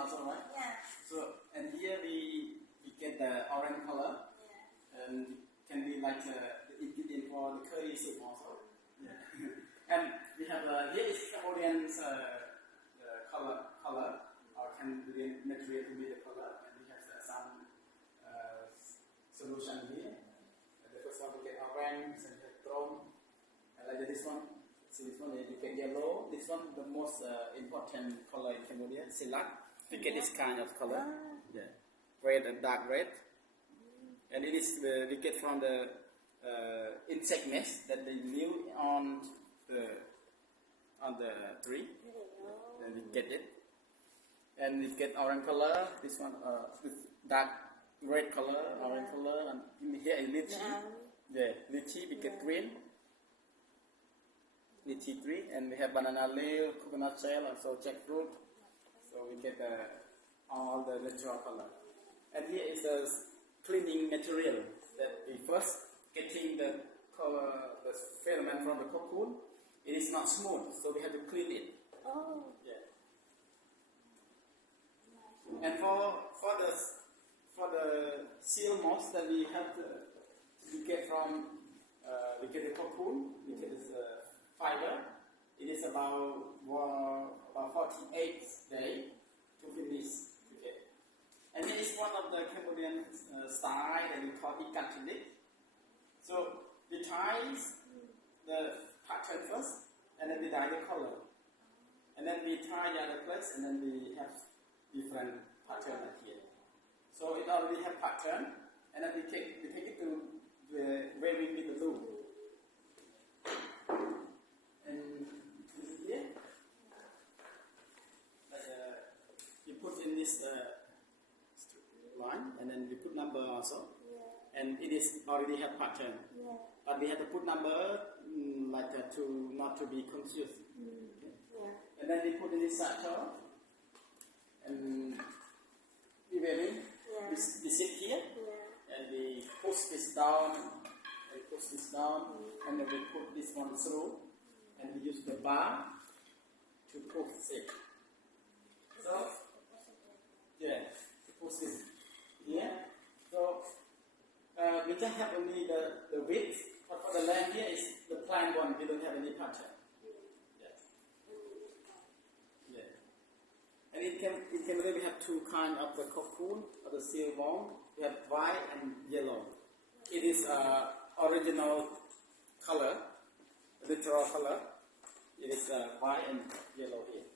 also, right? Yeah. So, and here we get the orange color, and can be like ingredient for the curry soup also. Yeah. And we have here is Cambodian's color, or can be material to be the color, and we have some solution here. The first one we get orange, and we have brown, and like this one. So this one you get yellow. This one the most important color in Cambodia, silat. We get this kind of color, yeah, red and dark red, and it is we get from the insect nest that they live on the tree, and we get it, and we get orange color. This one with dark red color, orange color, and in here is lychee. Yeah, lychee we get green. Lychee tree, and we have banana leaf, coconut shell, also jackfruit. So we get all the natural color. And here is the cleaning material that we first getting the filament from the cocoon. It is not smooth, so we have to clean it. Oh. Yeah. And for the seal moss that we have we get from we get the cocoon, we get this fiber. It is about 48 days to finish. Okay. And it is one of the Cambodian style that we call ikat. So we tie the pattern first, and then we dye the color, and then we tie the other place, and then we have different pattern like here. So it already have pattern, and then we take it to where we make the loop. And here, we put in this line, and then we put number also, and it is already have pattern. But we have to put number to not to be confused. Okay? And then we put in this satchel, and we wearing. We sit here, and we push this down, and then we put this one through, and we use the bar to push it. So, yeah, to push it here. So, we just have only the width, but for the length here is the plain one. We don't have any pattern. Yes. Yeah. And it can really have two kind of the cocoon or the seal worm. We have white and yellow. It is original color, literal color. It is white and yellow here.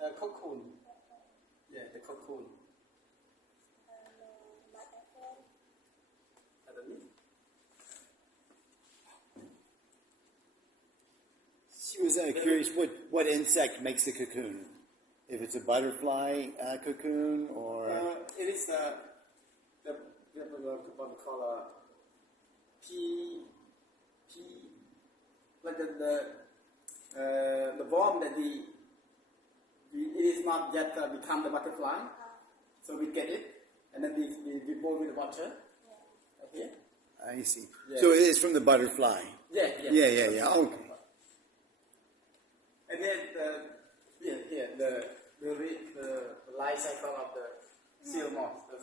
Yes. Cocoon. Yeah, the cocoon. She was curious what insect makes the cocoon. If it's a butterfly cocoon or it is the what we call like the worm that it is not yet become the butterfly, so we get it, and then we boil with water. Here. I see. Yeah. So it is from the butterfly. Yeah. Okay. And then the life cycle of the seal moth, the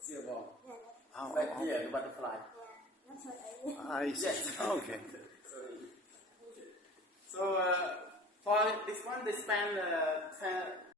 seal worm. Like here, the butterfly. I see. Yes. Okay. So for this one, they spend